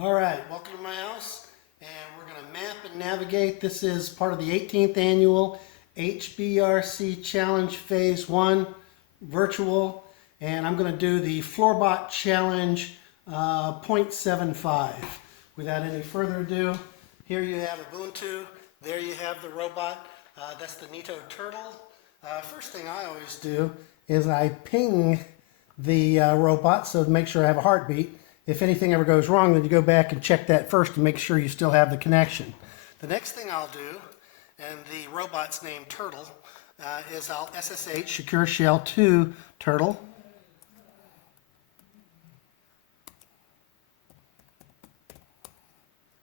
All right, welcome to my house, and we're going to map and navigate. This is part of the 18th annual HBRC Challenge Phase 1 virtual, and I'm going to do the FloorBot Challenge 0.75. Without any further ado, here you have Ubuntu, there you have the robot, that's the Neato turtle. First thing I always do is I ping the robot so to make sure I have a heartbeat. If anything ever goes wrong, then you go back and check that first to make sure you still have the connection. The next thing I'll do, and the robot's named Turtle, is I'll SSH Secure Shell 2 Turtle.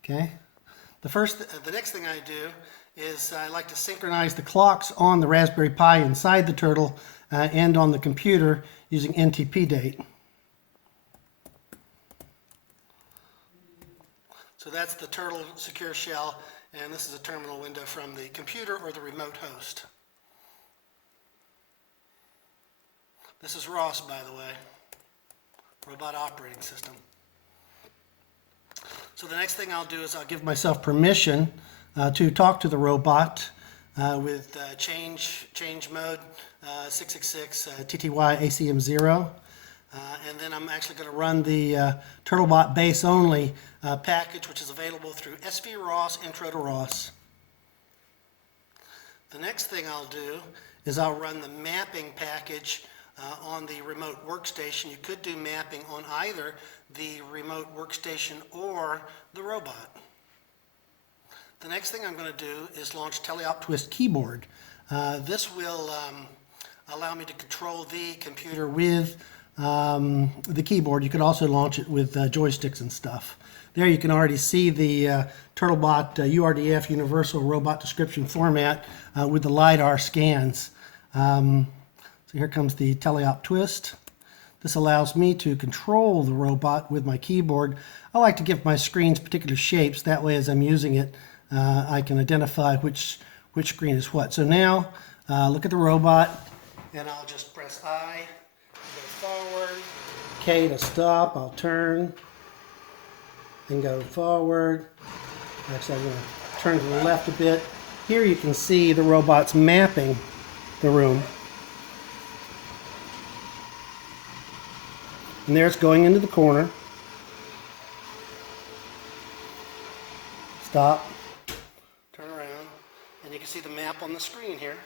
Okay. The next thing I do is I like to synchronize the clocks on the Raspberry Pi inside the Turtle and on the computer using NTP date. So that's the Turtle Secure Shell, and this is a terminal window from the computer or the remote host. This is ROS, by the way, Robot Operating System. So the next thing I'll do is I'll give myself permission to talk to the robot with change mode 666 TTY ACM0. And then I'm actually going to run the TurtleBot base only package, which is available through SV-ROS Intro to ROS. The next thing I'll do is I'll run the mapping package on the remote workstation. You could do mapping on either the remote workstation or the robot. The next thing I'm going to do is launch Teleop Twist Keyboard. This will allow me to control the computer with the keyboard. You could also launch it with joysticks and stuff. There you can already see the TurtleBot URDF Universal Robot Description Format with the LiDAR scans. So here comes the Teleop Twist. This allows me to control the robot with my keyboard. I like to give my screens particular shapes. That way, as I'm using it, I can identify which screen is what. So now, look at the robot, and I'll just press I. Go forward, K to stop. I'll turn and go forward. Actually, I'm going to turn to the left a bit. Here you can see the robot's mapping the room. And there it's going into the corner. Stop. Turn around. And you can see the map on the screen here.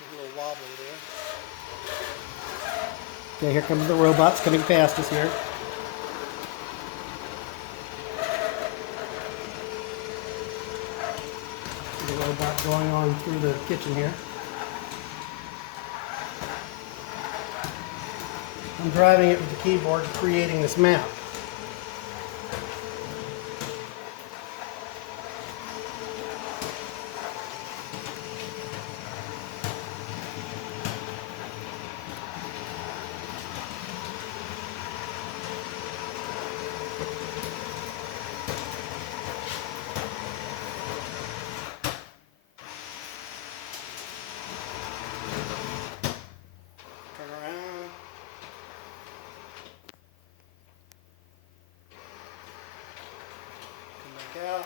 A little wobbly there. Okay, here comes the robots coming past us here. The robot going on through the kitchen here. I'm driving it with the keyboard, creating this map. Yeah.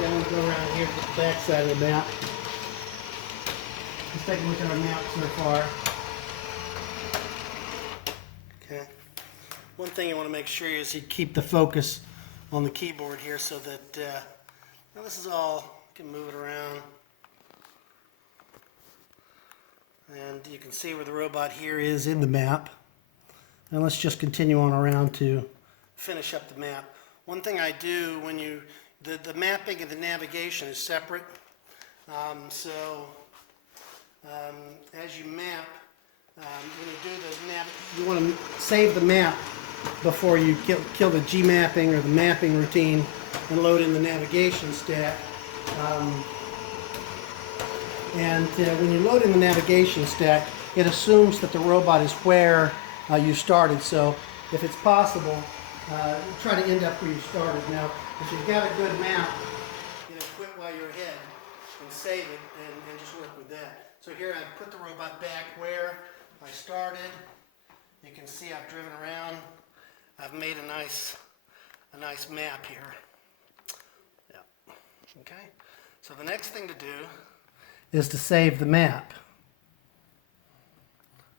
Then we'll go around here to the back side of the map. Let's take a look at our map so far. Okay. One thing you want to make sure is you keep the focus on the keyboard here so that now this is all, you can move it around. And you can see where the robot here is in the map. And let's just continue on around to finish up the map. One thing I do when the mapping and the navigation is separate. As you map, when you do the you want to save the map before you kill the G mapping or the mapping routine and load in the navigation stack. When you load in the navigation stack, it assumes that the robot is where you started. So if it's possible, try to end up where you started. Now, if you've got a good map, quit while you're ahead and save it and just work with that. So here I've put the robot back where I started. You can see I've driven around. I've made a nice map here. Yeah. Okay. So the next thing to do is to save the map.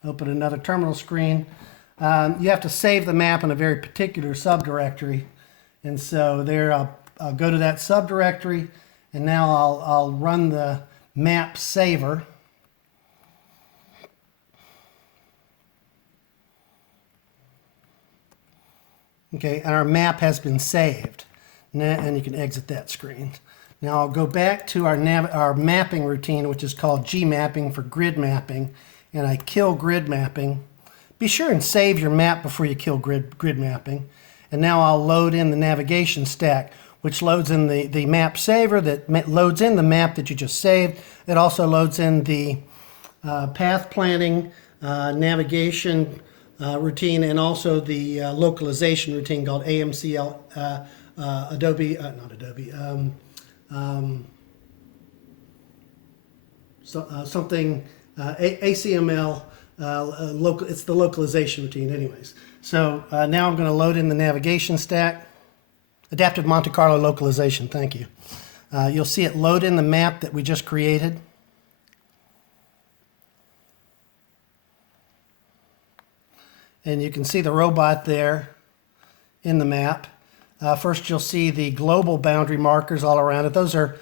Open another terminal screen. You have to save the map in a very particular subdirectory. And so there I'll go to that subdirectory, and now I'll run the map saver. Okay, and our map has been saved. And you can exit that screen. Now I'll go back to our mapping routine, which is called G mapping for grid mapping, and I kill grid mapping. Be sure and save your map before you kill grid mapping. And now I'll load in the navigation stack, which loads in the map saver that loads in the map that you just saved. It also loads in the path planning, navigation routine, and also the localization routine called AMCL, ACML, it's the localization routine anyways. So now I'm going to load in the navigation stack. Adaptive Monte Carlo localization, thank you. You'll see it load in the map that we just created. And you can see the robot there in the map. First you'll see the global boundary markers all around it. Those are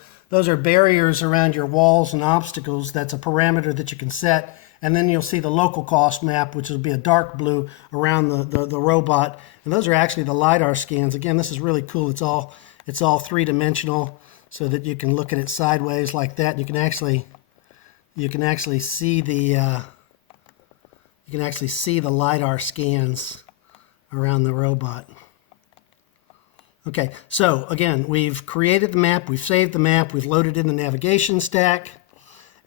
barriers around your walls and obstacles. That's a parameter that you can set. And then you'll see the local cost map, which will be a dark blue around the robot. And those are actually the LiDAR scans. Again, this is really cool. It's all three-dimensional, so that you can look at it sideways like that. You can actually see the LiDAR scans around the robot. Okay, so again, we've created the map, we've saved the map, we've loaded in the navigation stack,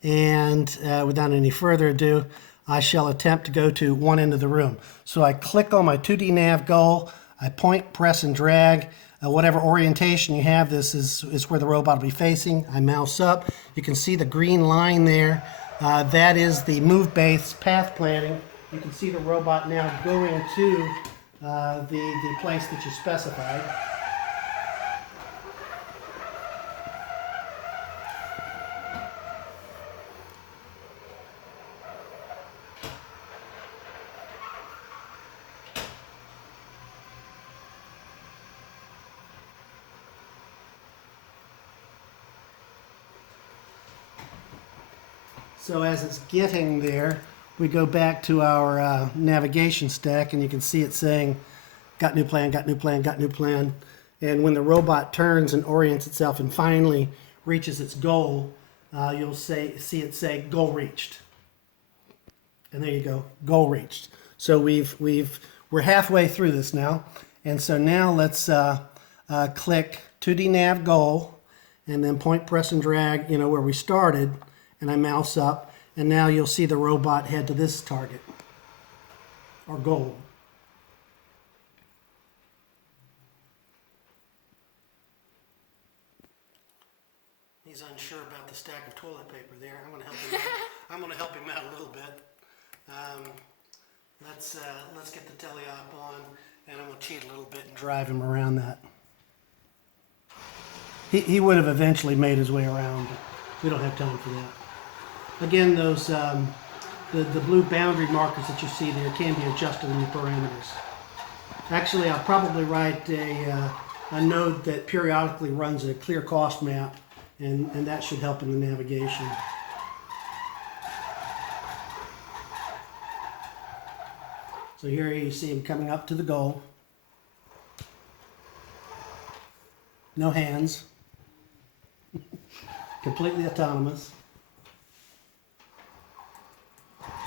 and without any further ado, I shall attempt to go to one end of the room. So I click on my 2D nav goal, I point, press, and drag. Whatever orientation you have, this is where the robot will be facing. I mouse up. You can see the green line there. That is the move-based path planning. You can see the robot now going to the place that you specified. So as it's getting there, we go back to our navigation stack, and you can see it saying, got new plan, got new plan, got new plan. And when the robot turns and orients itself and finally reaches its goal, you'll see it say, goal reached. And there you go, goal reached. So we're halfway through this now. And so now let's click 2D nav goal, and then point, press, and drag, where we started. And I mouse up, and now you'll see the robot head to this target, or goal. He's unsure about the stack of toilet paper there. I'm going to help him out. I'm going to help him out a little bit. Let's get the teleop on, and I'm going to cheat a little bit and drive him around that. He would have eventually made his way around, but we don't have time for that. Again, those the blue boundary markers that you see there can be adjusted in the parameters. Actually, I'll probably write a node that periodically runs a clear cost map, and that should help in the navigation. So here you see him coming up to the goal. No hands. Completely autonomous.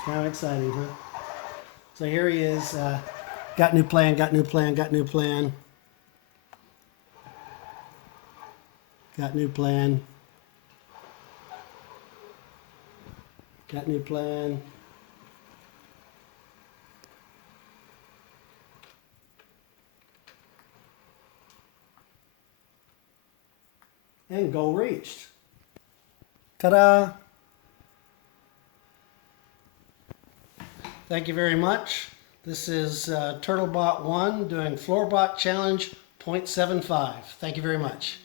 Kind of exciting, huh? So here he is. Got new plan, got new plan, got new plan. Got new plan. Got new plan. And goal reached. Ta-da! Thank you very much. This is TurtleBot 1 doing FloorBot Challenge 0.75. Thank you very much.